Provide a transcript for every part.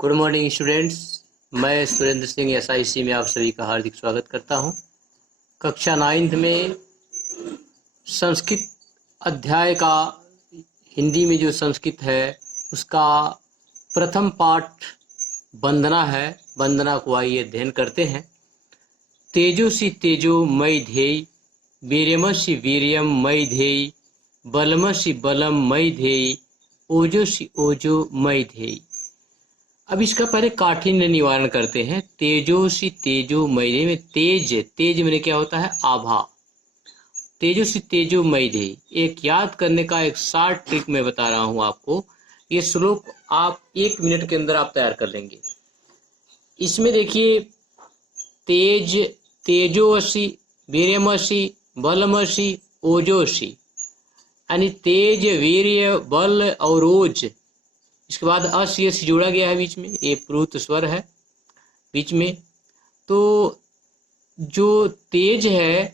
Good morning students. मैं Surendra Singh SIC में आप सभी का हार्दिक स्वागत करता हूं। कक्षा 9th में संस्कृत अध्याय का हिंदी में जो संस्कृत है उसका प्रथम पाठ वंदना है। वंदना को आइए अध्ययन करते हैं। तेजोसि तेजो मयि धेयि, वीर्यमसि वीर्यं मयि धेयि, बलमसि बलं मयि धेयि, ओजोसि ओजो मयि धेयि। अब इसका पहले काठिन्य निवारण करते हैं। तेजोसि तेजो मयि में तेज, तेज में क्या होता है? आभा। तेजोसि तेजो मयि, एक याद करने का एक शॉर्ट ट्रिक मैं बता रहा हूं आपको। ये श्लोक आप 1 मिनट के अंदर आप तैयार कर लेंगे। इसमें देखिए, तेज, तेजोसि, वीर्यमसि, बलमसि, ओजोसि, यानी तेज, वीर्य, बल और ओज। इसके बाद अस यश जोड़ा गया है बीच में, ये प्लुत स्वर है बीच में। तो जो तेज है,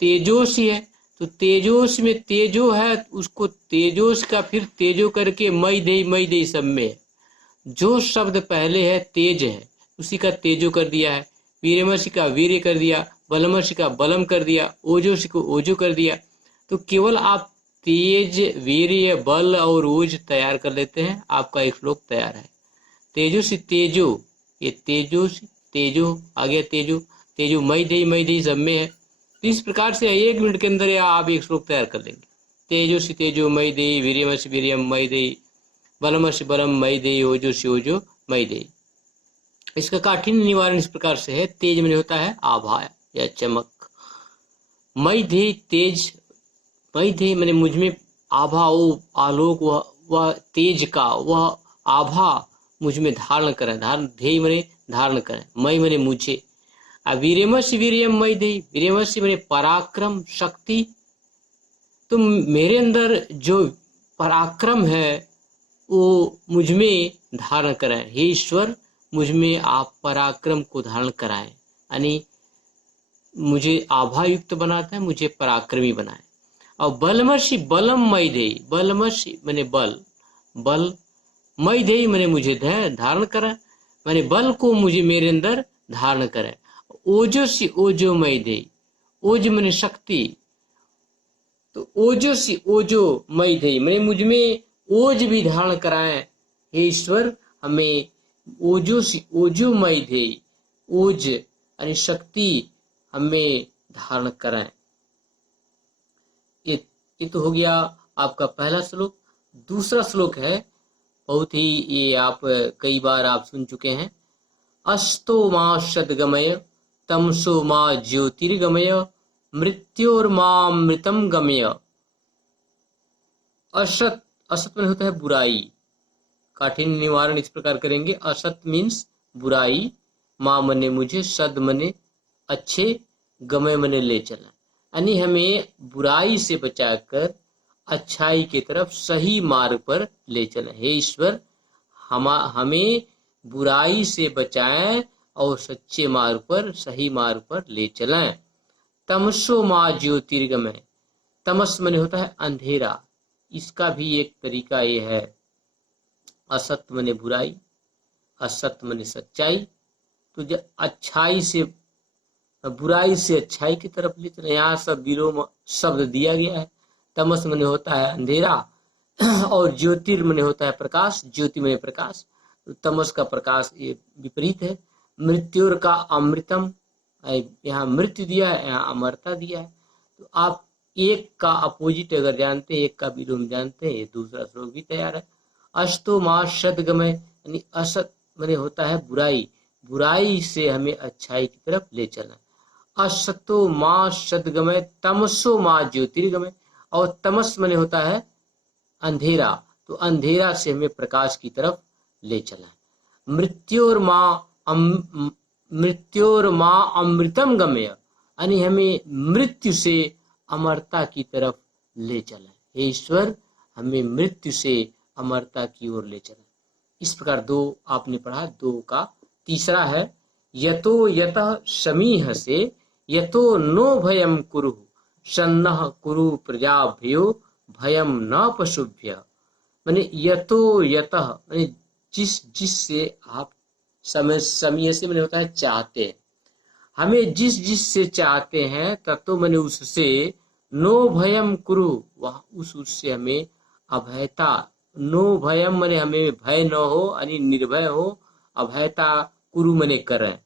तेजोस है, तो तेजोस में तेजो है, उसको तेजोस का फिर तेजो करके मई दे सब में जो शब्द पहले है तेज है उसी का तेजो कर दिया है। वीरमर्षि का वीर्य कर दिया, बलमर्षि का बलम कर दिया, ओजोषि को ओजो कर दिया। तो केवल आप तेज, वीर्य, बल और ओज तैयार कर लेते हैं, आपका एक श्लोक तैयार है। तेजो से तेजो, ये तेजो से तेजो आ गया, तेजो तेजो मई दे सब में है। इस प्रकार से 1 मिनट के अंदर आप एक श्लोक तैयार कर लेंगे। तेजो से तेजो मई दे, वीर्यमसि वीर्यम मई दे, बलमसि बलम मई दे, ओजोसि ओजो मई दे। इसका काठिन्य निवारण इस प्रकार से है। तेज में होता है आभा या चमक। मई दे तेज, मई दे मैंने मुझ में आभा, वो आलोक, वह तेज का वह आभा मुझ में धारण करें। धारण, ध्येय मैंने धारण करें, मई मैंने मुझे। वीर्यमसि वीर्यम मई दे, वीर्यमसि मैंने पराक्रम, शक्ति। तो मेरे अंदर जो पराक्रम है वो मुझ में धारण कराएं। हे ईश्वर, मुझ में आप पराक्रम को धारण कराएं, यानी मुझे आभा युक्त बनाते हैं, मुझे पराक्रमी बनाएं। और बलमर्षि बलम मई दे, बलमर्षि मैंने बल, बल मई दे मैंने मुझे धारण करें, मैंने बल को मुझे मेरे अंदर धारण करें। ओजोसि ओजो मई दे, ओज मैंने शक्ति, तो ओजोसि ओजो मई दे मैंने मुझ में ओज भी धारण कराएं। हे ईश्वर, हमें ओजोसि ओजो मई दे, ओज यानी शक्ति हमें धारण कराएं। ये तो हो गया आपका पहला श्लोक। दूसरा श्लोक है, बहुत ही ये आप कई बार आप सुन चुके हैं। अस्तो मा सद्गमय, तमसो मा ज्योतिर्गमय, मृत्योर्मामृतम गमय। असत, असत में होता है बुराई। काठिन्य निवारण इस प्रकार करेंगे। असत मीन्स बुराई, मां मने मुझे, सद मने अच्छे, गमय मने ले चला, यानी हमें बुराई से बचाकर अच्छाई की तरफ सही मार्ग पर ले चले। हे ईश्वर, हमें बुराई से बचाएं और सच्चे मार्ग पर, सही मार्ग पर ले चलें। तमसो मां ज्योतिर्गमय, तमस मने होता है अंधेरा। इसका भी एक तरीका ये है, असत मने बुराई, असत मने सच्चाई। तो जब अच्छाई से, बुराई से अच्छाई की तरफ ले चले, यहाँ सब विलोम शब्द दिया गया है। तमस मने होता है अंधेरा और ज्योतिर्मने होता है प्रकाश, ज्योति मने प्रकाश। तो तमस का प्रकाश ये विपरीत है। मृत्युर का अमृतम, यहाँ मृत्यु दिया है, यहाँ अमरता दिया है। तो आप एक का अपोजिट अगर जानते हैं, एक का विलोम जानते हैं, ये दूसरा श्लोक भी तैयार है। अस्तो मा सद्गमय, यानी असत मने होता है बुराई, बुराई से हमें अच्छाई की तरफ ले चलना। असतो मां सद्गमय, तमसो मां ज्योतिर्गमय, और तमस मने होता है अंधेरा, तो अंधेरा से हमें प्रकाश की तरफ ले चला। मृत्योर मां अमृतम गमय, यानी हमें मृत्यु से अमरता की तरफ ले चला। हे ईश्वर, हमें मृत्यु से अमरता की ओर ले चला। इस प्रकार दो आपने पढ़ा। दो का तीसरा है, यतो यतः समीह से, यतो नो भयम कुरु, सन्नः कुरु प्रजाभ्यो भयम न पशुभ्य। माने यतो यतः, माने जिससे आप समय से मैंने होता है चाहते हैं, हमें जिससे चाहते हैं तत्व मैंने उससे नो भयम कुरु, वह उससे हमें अभयता, नो भयम मैंने हमें भय न हो यानी निर्भय हो, अभयता कुरु मैंने करें।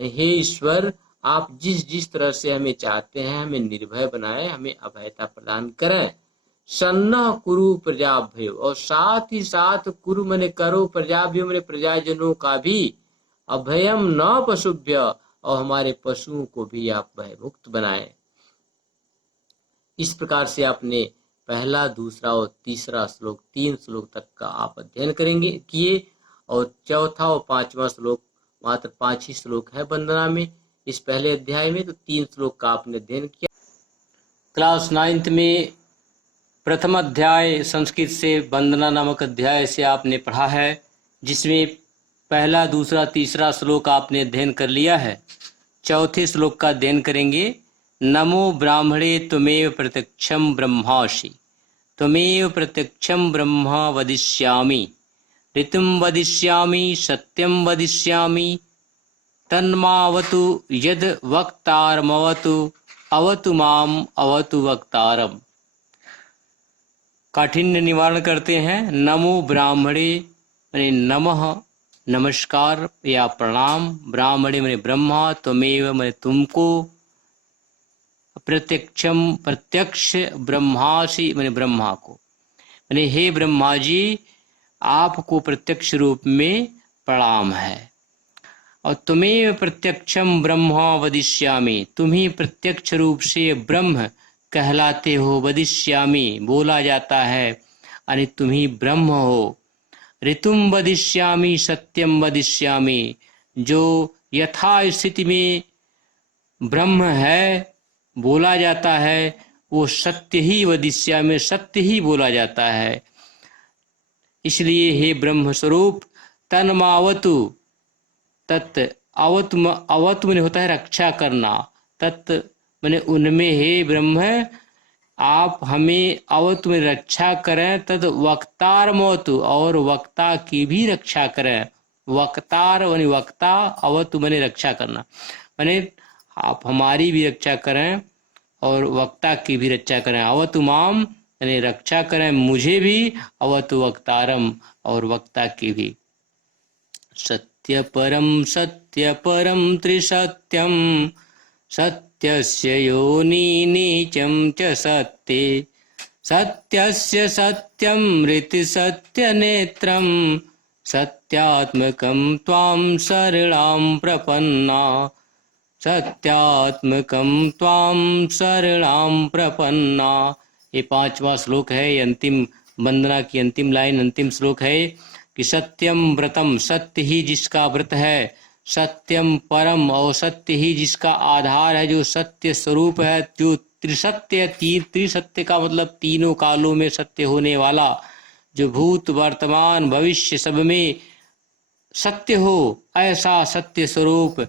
हे ईश्वर, आप जिस तरह से हमें चाहते हैं हमें निर्भय बनाएं, हमें अभयता प्रदान करें। सन्ना कुरु प्रजाभ्यो, और साथ ही साथ कुरु मैंने करो प्रजाभ्यो मैंने प्रजाजनों का भी, अभयम न पशुभ्य, और हमारे पशुओं को भी आप भयमुक्त बनाएं। इस प्रकार से आपने पहला, दूसरा और तीसरा श्लोक, 3 श्लोक तक का आप अध्ययन किए, और चौथा और 5वां श्लोक, मात्र 5 ही श्लोक है वंदना में इस पहले अध्याय में, तो 3 श्लोक का आपने अध्ययन किया। क्लास 9th में प्रथम अध्याय संस्कृत से वंदना नामक अध्याय से आपने पढ़ा है, जिसमें पहला, दूसरा, तीसरा श्लोक आपने अध्ययन कर लिया है। चौथे श्लोक का अध्ययन करेंगे। नमो ब्राह्मणे त्वमेव प्रत्यक्षं ब्रह्मासि, त्वमेव प्रत्यक्षं ब्रह्म वदिष्यामि, ऋतुं वदिष्यामि, सत्यं वदिष्यामि, तन्मावतु यद् वक्तारमवतु, अवतु माम अवतु वक्तारम। काठिन्य निवारण करते हैं। नमो ब्राह्मणे यानी नमः नमस्कार या प्रणाम, ब्राह्मणे मैंने ब्रह्मा, त्वमेव मैंने तुमको, प्रत्यक्षम प्रत्यक्ष, ब्रह्मासि मैंने ब्रह्मा को, मैंने हे ब्रह्मा जी आपको प्रत्यक्ष रूप में प्रणाम है। और तुम्हें प्रत्यक्षम ब्रह्म वदिष्यामि, तुम्ही प्रत्यक्ष रूप से ब्रह्म कहलाते हो, वदिष्यामि बोला जाता है, यानी तुम्ही ब्रह्म हो। ऋतुम वदिष्यामि, सत्यम वदिष्यामि, जो यथा स्थिति में ब्रह्म है बोला जाता है, वो सत्य ही वदिष्यामि, सत्य ही बोला जाता है। इसलिए हे ब्रह्म स्वरूप, तन्मावतु, तत् अवतु, अवतु मैंने होता है रक्षा करना, तत् मैंने उनमें, हे ब्रह्म आप हमें अवतु में रक्षा करें, तद वक्तार मवतु, और वक्ता की भी रक्षा करें। वक्तार मैंने वक्ता, अवतु मैंने रक्षा करना, मैंने आप हमारी भी रक्षा करें और वक्ता की भी रक्षा करें। अवतु माम यानी रक्षा करें मुझे भी, अवतु वक्तारम और वक्ता की भी। सत्य परम त्रिसत्यम, सत्यस्य योनि नीचं च सत्ये, सत्यस्य सत्यं ऋति सत्यनेत्रं, सत्यात्मकं त्वां शरणां प्रपन्ना, सत्यात्मकं त्वां शरणां प्रपन्ना। ये 5वां श्लोक है, ये अंतिम वंदना की अंतिम लाइन, अंतिम श्लोक है कि सत्यम व्रतम, सत्य ही जिसका व्रत है, सत्यम परम, और सत्य ही जिसका आधार है, जो सत्य स्वरूप है, जो त्रिसत्य, त्रिसत्य का मतलब तीनों कालों में सत्य होने वाला, जो भूत वर्तमान भविष्य सब में सत्य हो, ऐसा सत्य स्वरूप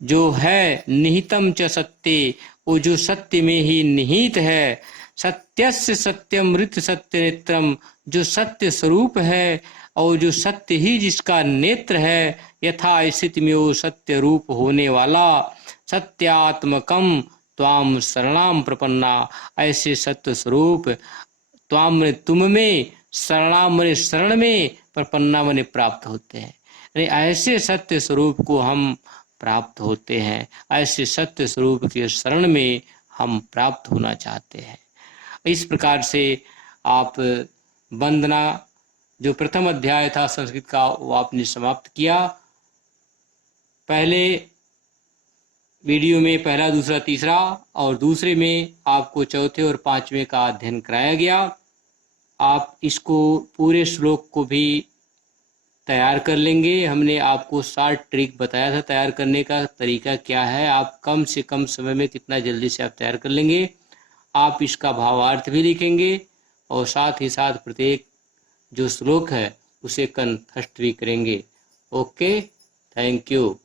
जो है। निहितम च सत्य, वो जो सत्य में ही निहित है। सत्यस्य सत्यम ऋत सत्य नेत्रम, जो सत्य स्वरूप है और जो सत्य ही जिसका नेत्र है, यथा स्थिति में वो सत्य रूप होने वाला। सत्यात्मकम त्वाम शरणाम प्रपन्ना, ऐसे सत्य स्वरूप त्वाम तुम में, शरणाम मने शरण में, प्रपन्ना मने प्राप्त होते हैं। ऐसे सत्य स्वरूप को हम प्राप्त होते हैं, ऐसे सत्य स्वरूप के शरण में हम प्राप्त होना चाहते हैं। इस प्रकार से आप वंदना जो प्रथम अध्याय था संस्कृत का वो आपने समाप्त किया। पहले वीडियो में पहला, दूसरा, तीसरा और दूसरे में आपको चौथे और 5वें का अध्ययन कराया गया। आप इसको पूरे श्लोक को भी तैयार कर लेंगे। हमने आपको 60 ट्रिक बताया था तैयार करने का तरीका क्या है, आप कम से कम समय में कितना जल्दी से आप तैयार कर लेंगे। आप इसका भावार्थ भी लिखेंगे और साथ ही साथ प्रत्येक जो श्लोक है उसे कंठस्थ भी करेंगे। Okay, thank you.